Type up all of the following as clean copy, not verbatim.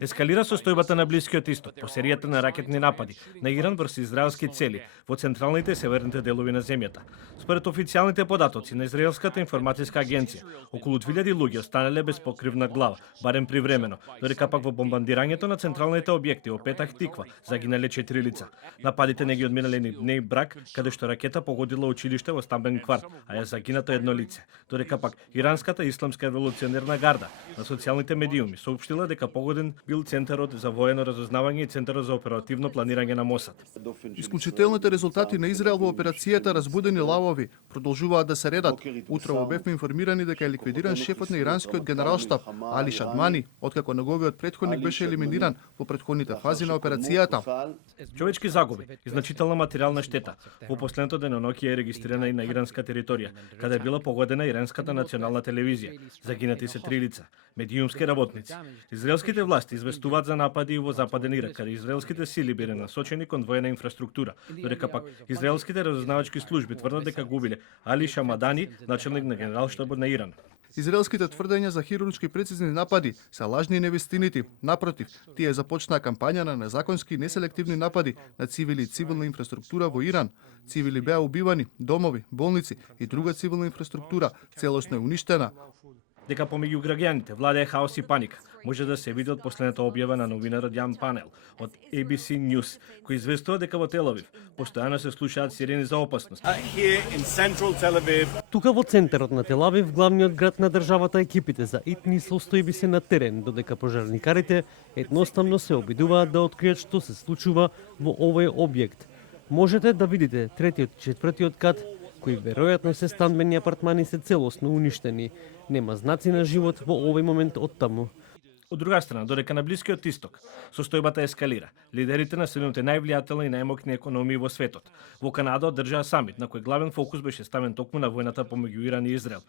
Ескалира состојбата на Блискиот исток по серијата на ракетни напади на Иран врз израелски цели во централните и северните делови на земјата. Според официјалните податоци на Израелската информацијска агенција, околу 2000 луѓе останале без покривна глава, барем привремено, додека пак во бомбардирањето на централните објекти во Петах Тиква загинале 4 лица. Нападите не ги одминале ни Бнеј Брак, каде што ракета погодила училиште во стамбен кварт, а ја загинато едно лице. Додека пак Иранската исламска револуционерна гарда на социјалните медиуми соопштила дека погоден бил Центарот за воено разузнавање и Центарот за оперативно планирање на Мосад. Исклучителните резултати на Израел во операцијата Разбудени лавови продолжуваат да се редат. Утрово бевме информирани дека е ликвидиран шефот на иранскиот генералштаб Али Шадмани, откако неговиот претходник беше елиминиран во претходните фази на операцијата. Човечки загуби и значителна материјална штета во последното деноноќе е регистрирана и на иранска територија, каде е била погодена иранската национална телевизија. Загинати се 3 лица, медиумски работници. Израелските власти известуваат за напади и во западен Ирак, каде израелските сили биле насочени кон воена инфраструктура, додека пак израелските разузнавачки служби тврдат дека губиле Али Шамадани, начелник на генералштабот на Иран. Израелските тврдења за хируршки прецизни напади се лажни и невистинити. Напротив, тие започнаа кампања на незаконски и неселективни напади на цивили и цивилна инфраструктура во Иран. Цивили беа убивани, домови, болници и друга цивилна инфраструктура целосно е уништена. Дека помеѓу граѓаните владее хаос и паника, може да се види од последната објава на новинарот Јан Панел од ABC News, кој известува дека во Тел-Авив постојано се слушаат сирени за опасност. Тука во центарот на Тел-Авив, главниот град на државата, екипите за итни состојби се на терен, додека пожарникарите едноставно се обидуваат да откријат што се случува во овој објект. Можете да видите третиот и четвртиот кат, кои веројатно се стамбени апартмани, се целосно уништени. Нема знаци на живот во овој момент оттаму. Од друга страна, додека на Блискиот исток состојбата ескалира, лидерите на седумте највлијателни и најмокни економии во светот во Канада одржаа самит на кој главен фокус беше ставен токму на војната помеѓу Иран и Израел.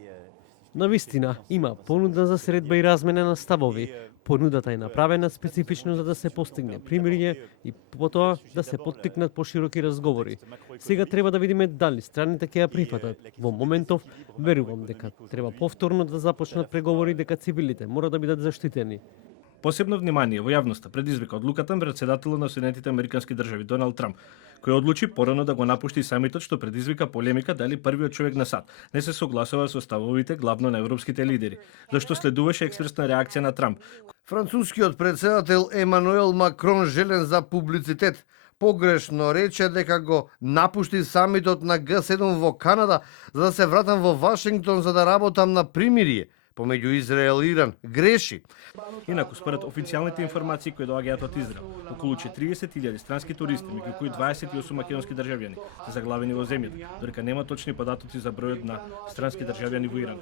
Навистина, има понуда за средба и размена на ставови. Понудата е направена специфично за да се постигне примирие и потоа да се поттикнат пошироки разговори. Сега треба да видиме дали страните ќе ја прифатат. Во моментов верувам дека треба повторно да започнат преговори, дека цивилите мора да бидат заштитени. Посебно внимание во јавноста предизвика одлуката на претседателот на Соединетите Американски држави Доналд Трамп, кој одлучи порано да го напушти самитот, што предизвика полемика дали првиот човек на САД не се согласува со ставовите главно на европските лидери, зашто следуваше експресна реакција на Трамп. Францускиот претседател Емануел Макрон, желен за публицитет, погрешно рече дека го напушти самитот на Г7 во Канада за да се вратам во Вашингтон за да работам на примирие помеѓу Израел и Иран. Греши. Инаку, според официјалните информации кои доаѓаат од Израел, околу 40.000 странски туристи, меѓу кои 28 македонски државјани, се заглавени во земјата, додека нема точни податоци за бројот на странски државјани во Иран.